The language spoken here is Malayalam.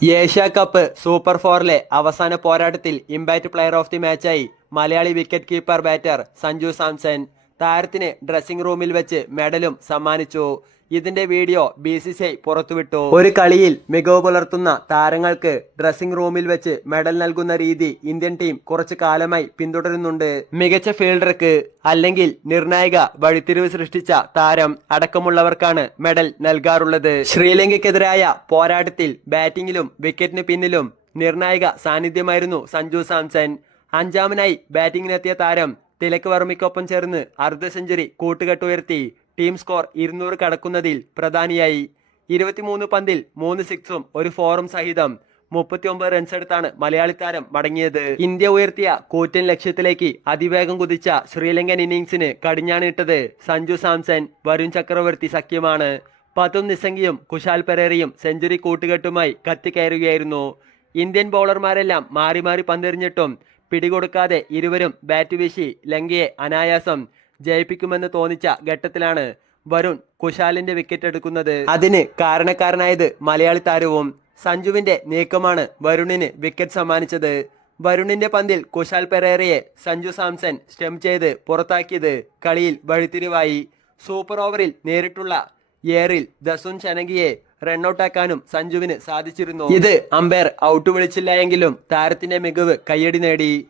ഏഷ്യ കപ്പ് സൂപ്പർ ഫോറിലെ അവസാന പോരാട്ടത്തിൽ impact player of the മാച്ചായി Malayali wicket keeper batter Sanju Samson താരത്തിന് ഡ്രസ്സിംഗ് റൂമിൽ വെച്ച് മെഡലും സമ്മാനിച്ചു. ഇതിന്റെ video B C C I പുറത്തുവിട്ടു. ഒരു കളിയിൽ മികവ് പുലർത്തുന്ന താരങ്ങൾക്ക് ഡ്രസ്സിംഗ് റൂമിൽ വെച്ച് മെഡൽ നൽകുന്ന രീതി ഇന്ത്യൻ ടീം കുറച്ചു കാലമായി പിന്തുടരുന്നുണ്ട്. മികച്ച ഫീൽഡർക്ക് അല്ലെങ്കിൽ നിർണായക വഴിത്തിരിവ് സൃഷ്ടിച്ച താരം അടക്കമുള്ളവർക്കാണ് മെഡൽ നൽകാറുള്ളത്. ശ്രീലങ്കയ്ക്കെതിരായ പോരാട്ടത്തിൽ ബാറ്റിംഗിലും വിക്കറ്റിന് പിന്നിലും നിർണായക സാന്നിധ്യമായിരുന്നു സഞ്ജു സാംസൺ. അഞ്ചാമനായി ബാറ്റിംഗിനെത്തിയ താരം തിലക് വർമ്മയ്ക്കൊപ്പം ചേർന്ന് അർദ്ധ സെഞ്ചുറി കൂട്ടുകെട്ടുയർത്തി ടീം സ്കോർ ഇരുന്നൂറ് കടക്കുന്നതിൽ പ്രധാനിയായി. ഇരുപത്തിമൂന്ന് പന്തിൽ മൂന്ന് സിക്സും ഒരു ഫോറും സഹിതം മുപ്പത്തിയൊമ്പത് റൺസ് എടുത്താണ് മലയാളി താരം മടങ്ങിയത്. ഇന്ത്യ ഉയർത്തിയ കൂറ്റൻ ലക്ഷ്യത്തിലേക്ക് അതിവേഗം കുതിച്ച ശ്രീലങ്കൻ ഇന്നിംഗ്സിന് കടിഞ്ഞാണിട്ടത് സഞ്ജു സാംസൺ വരുൺ ചക്രവർത്തി സഖ്യമാണ്. പതും നിസംഗിയും കുശാൽ പെരേറിയും സെഞ്ചുറി കൂട്ടുകെട്ടുമായി കത്തിക്കയറുകയായിരുന്നു. ഇന്ത്യൻ ബൗളർമാരെല്ലാം മാറി മാറി പന്തെറിഞ്ഞിട്ടും പിടികൊടുക്കാതെ ഇരുവരും ബാറ്റ് വീശി ലങ്കയെ അനായാസം ജയിപ്പിക്കുമെന്ന് തോന്നിച്ച ഘട്ടത്തിലാണ് വരുൺ കുശാലിന്റെ വിക്കറ്റ് എടുക്കുന്നത്. അതിന് കാരണക്കാരനായത് മലയാളി താരവും സഞ്ജുവിന്റെ നീക്കമാണ് വരുണിന് വിക്കറ്റ് സമ്മാനിച്ചത്. വരുണിന്റെ പന്തിൽ കുശാൽ പെരേറയെ സഞ്ജു സാംസൺ സ്റ്റെം ചെയ്ത് പുറത്താക്കിയത് കളിയിൽ വഴിത്തിരിവായി. സൂപ്പർ ഓവറിൽ നേരിട്ടുള്ള ഏറിൽ ദസുൻ ചനകിയെ റണ്ണൌട്ടാക്കാനും സഞ്ജുവിന് സാധിച്ചിരുന്നു. ഇത് അമ്പയർ ഔട്ട് വിളിച്ചില്ല എങ്കിലും താരത്തിന്റെ മികവ് കയ്യടി നേടി.